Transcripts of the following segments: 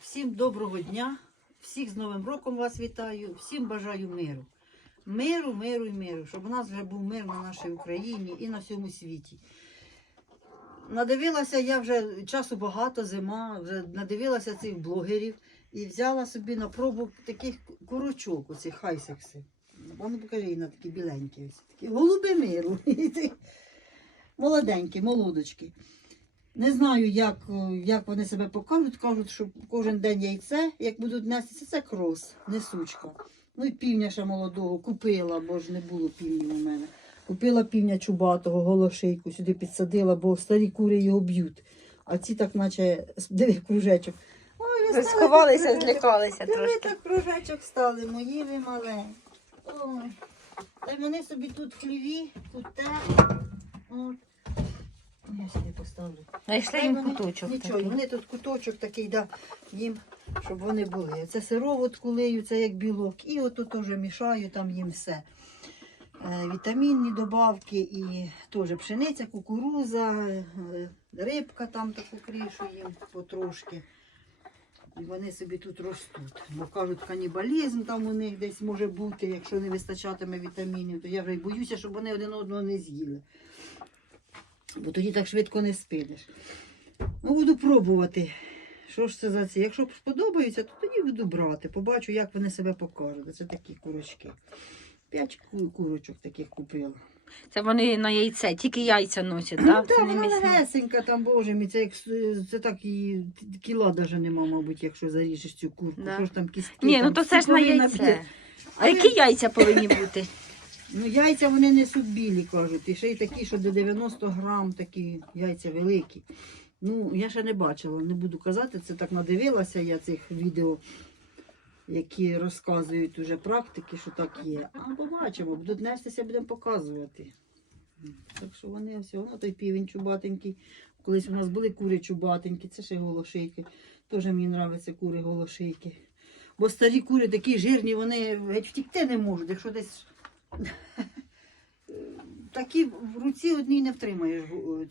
Всім доброго дня, всіх з Новим роком вас вітаю, всім бажаю миру. Миру, миру і миру, щоб у нас вже був мир на нашій Україні і на всьому світі. Надивилася я вже часу багато, зима, вже надивилася цих блогерів і взяла собі на пробу таких курочок, оцих хайсекси. Воно їй на такі біленькі. Ось, такі голуби миру. Молоденькі, молодочки. Не знаю, як, е, як вони себе покажуть. Кажуть, що кожен день яйце, як будуть нестися, це крос, несучка. Ну і півня ще молодого купила, бо ж не було півнів у мене. Купила півня чубатого, голошейку, сюди підсадила, бо старі кури його б'ють. А ці так, наче, диви, кружечок. Ой, ви Сховалися, злякалися Диви, трошки. так кружечок стали, мої ви маленькі. Ой. Та й вони собі тут в хліві, тут те. От. Я сюди поставлю. Знайшли їм вони- куточок. Нічого, такий. вони тут куточок такий, да, їм, щоб вони були. Це сироватку лию, це як білок. І отут теж мішаю, там їм все. Е, Вітамінні добавки і теж пшениця, кукуруза, е, рибка там таку кришу їм потрошки. І вони собі тут ростуть. Бо кажуть, канібалізм там у них десь може бути, якщо не вистачатиме вітамінів, то я вже й боюся, щоб вони один одного не з'їли. Бо тоді так швидко не спинеш. Ну, буду пробувати. Що ж це за ці? Якщо сподобаються, то тоді буду брати. Побачу, як вони себе покажуть. Це такі курочки. П'ять курочок таких купила. Це вони на яйце, тільки яйця носять, Ну, так? та Це не вона легесенька там, боже мій, це, як, це так і кіла навіть нема, мабуть, якщо заріжеш цю курку. Да. Що ж там кістки? Ні, там ну то це ж на яйце. б'є. А які яйця повинні бути? Ну, яйця вони несуть білі, кажуть. І ще й такі, що до 90 грам такі яйця великі. Ну, я ще не бачила, не буду казати, це так надивилася я цих відео, які розказують уже практики, що так є. А побачимо, будуть нестися, будемо показувати. Так що вони все одно той півень чубатенький. Колись у нас були кури чубатенькі, це ще голошейки. Теж мені подобаються кури голошейки. Бо старі кури такі жирні, вони геть втікти не можуть. Якщо десь такі в руці одній не втримаєш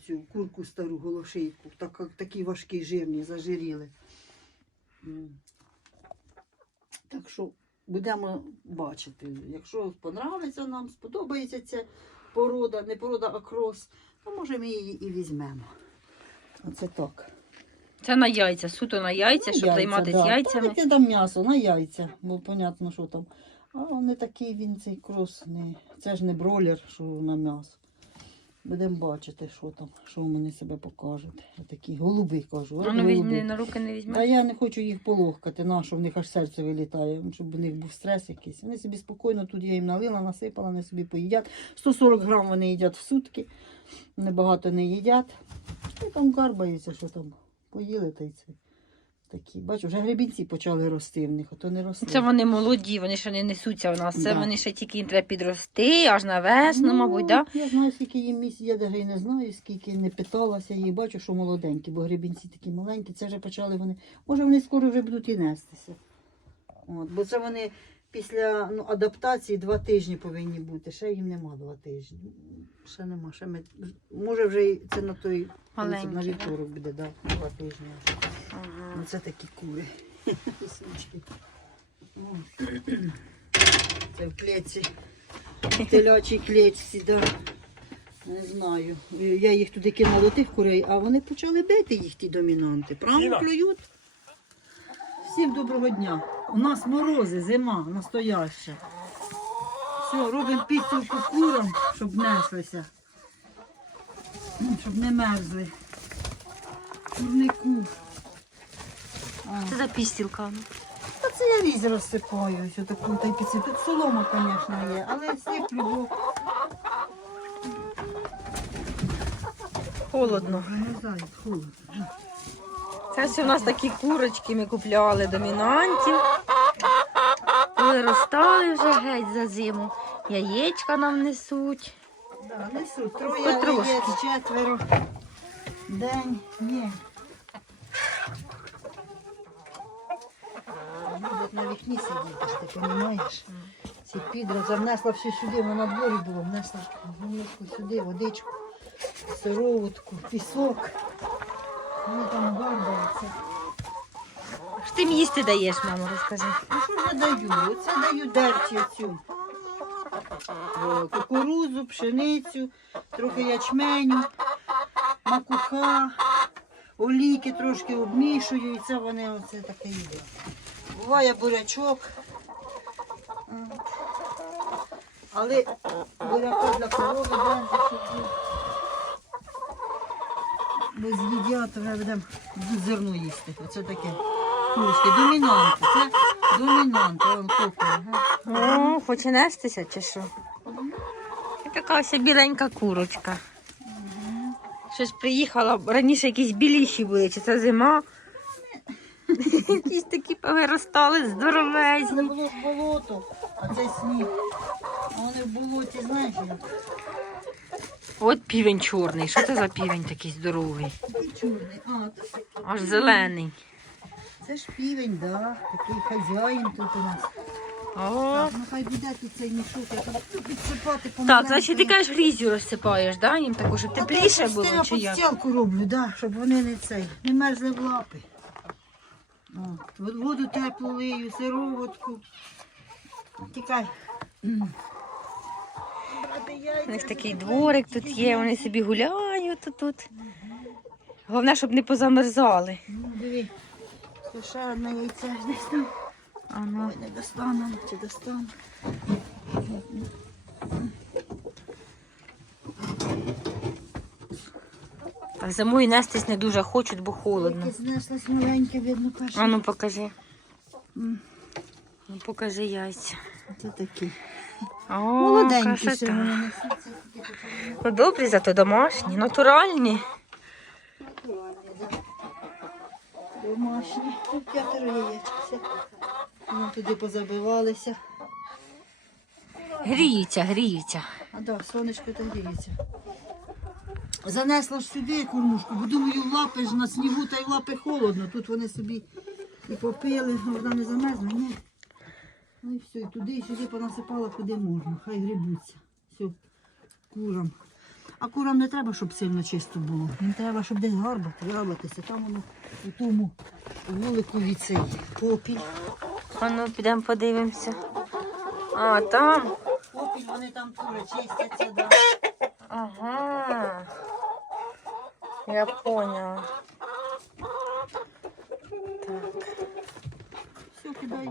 цю курку стару голошейку. Так, такі важкі, жирні, зажиріли. Так що будемо бачити. Якщо подобається нам, сподобається ця порода, не порода, а крос, то може ми її і візьмемо. Оце так. Це на яйця, суто на яйця, Ну, щоб займатися да. яйцями. Та там м'ясо, на яйця, бо понятно, що там. А не такий він цей крос, не, це ж не бройлер, що на м'ясо. Будемо бачити, що там, що вони себе покажуть. Такі голуби кажу. А ну візьми на руки не Та я не хочу їх полохкати, на що в них аж серце вилітає, щоб у них був стрес якийсь. Вони собі спокійно, тут я їм налила, насипала, вони собі поїдять. 140 грам вони їдять в сутки, небагато не їдять. І там карбаються, що там поїли та й це. Такі. Бачу, вже гребінці почали рости в них, а то не росли. Це вони молоді, вони ще не несуться в нас. Це Да. вони ще тільки їм треба підрости, аж на весну, мабуть, так? Я знаю, скільки їм місць, я навіть не знаю, скільки не питалася їх. Бачу, що молоденькі, бо гребінці такі маленькі. Це вже почали вони. Може, вони скоро вже будуть і нестися. От, бо це вони після ну, адаптації два тижні повинні бути. Ще їм нема два тижні. Ще нема. Ще ми... Може, вже це на той Маленькі, на да? вівторок буде, да, два тижні. Ага. Ну, це такі кури. Це в клітці. В телячій клітці, да. Не знаю. Я їх туди кинула до тих курей, а вони почали бити їх, ті домінанти. Правильно клюють? Всім доброго дня. У нас морози, зима настояща. Все, робимо підстілку курам, щоб неслися. Ну, Щоб не мерзли. Курнику. Це за пістілка. Та це я різь розсипаю, ось таку та й. Тут солома, звісно, є, але сиплю, бо Холодно. замерзає, холодно. Це ось у нас такі курочки ми купляли домінантів. Виростали вже геть за зиму. Яєчка нам несуть. Да, несу. Троє Потрошки. яєць, четверо. День. Ні. Будуть на вікні сидіти, ж ти розумієш? Ці підри занесла все сюди, вона на дворі було, внесла гнилку сюди, водичку, сироватку, пісок. Вони там гарбаються. Що ти їм їсти даєш, мамо, розкажи. Ну що ж я даю? Оце даю дерті цю. Кукурузу, пшеницю, трохи ячменю, макуха, олійки трошки обмішую, і це вони оце таке їдять. Буває бурячок. Але буряка для корови дам, щоб Бо з'їдять, то вже будемо зерно їсти. Оце таке. Курочки, домінанти. Це домінанти. Вон коко. ага. О, хоче нестися чи що? Така ось біленька курочка. Щось приїхала, раніше якісь біліші були, чи це зима. Якісь такі повиростали, Це здоровезні. було ж болото, а це сніг. А вони в болоті, знаєш? От півень чорний. Що це за півень такий здоровий? Чорний. А, то такий. Аж зелений. Це ж півень, да. Такий хазяїн тут у нас. О, Так, ну хай буде тут цей мішок, я там підсипати так, значить ти кажеш, грізю розсипаєш, да? їм таку, щоб тепліше було, я чи як? підстілку роблю, да, щоб вони не цей, не мерзли в лапи. От воду теплу лию, сироватку. Тікай. У них такий дворик тут є, вони собі гуляють тут. Головне, щоб не позамерзали. Це ще одне яйце десь там. А ну. Ой, не достану, чи достану. Так, зимою нестись не дуже хочуть, бо холодно. Яке маленьке, видно, перше. А ну покажи. Ну покажи яйця. Це такі. Молоденькі Ну добрі, зато домашні, натуральні. Домашні. Тут п'ятеро яєчкся. Вони туди позабивалися. Гріються, гріються. А да, сонечко та гріється. Занесла ж сюди кормушку, бо думаю, лапи ж на снігу та й лапи холодно. Тут вони собі і попили, вона не замерзла, ні. Ну і все, і туди, і сюди понасипала, куди можна. Хай грибуться. Все, курам. А курам не треба, щоб сильно чисто було. Їм треба, щоб десь гарбати, грабатися. Там воно у тому вулику цей попіль. А ну підемо подивимося. А, там. Попіль, вони там кури чистяться, да. Ага. Я поняла. Так. Все, кидай.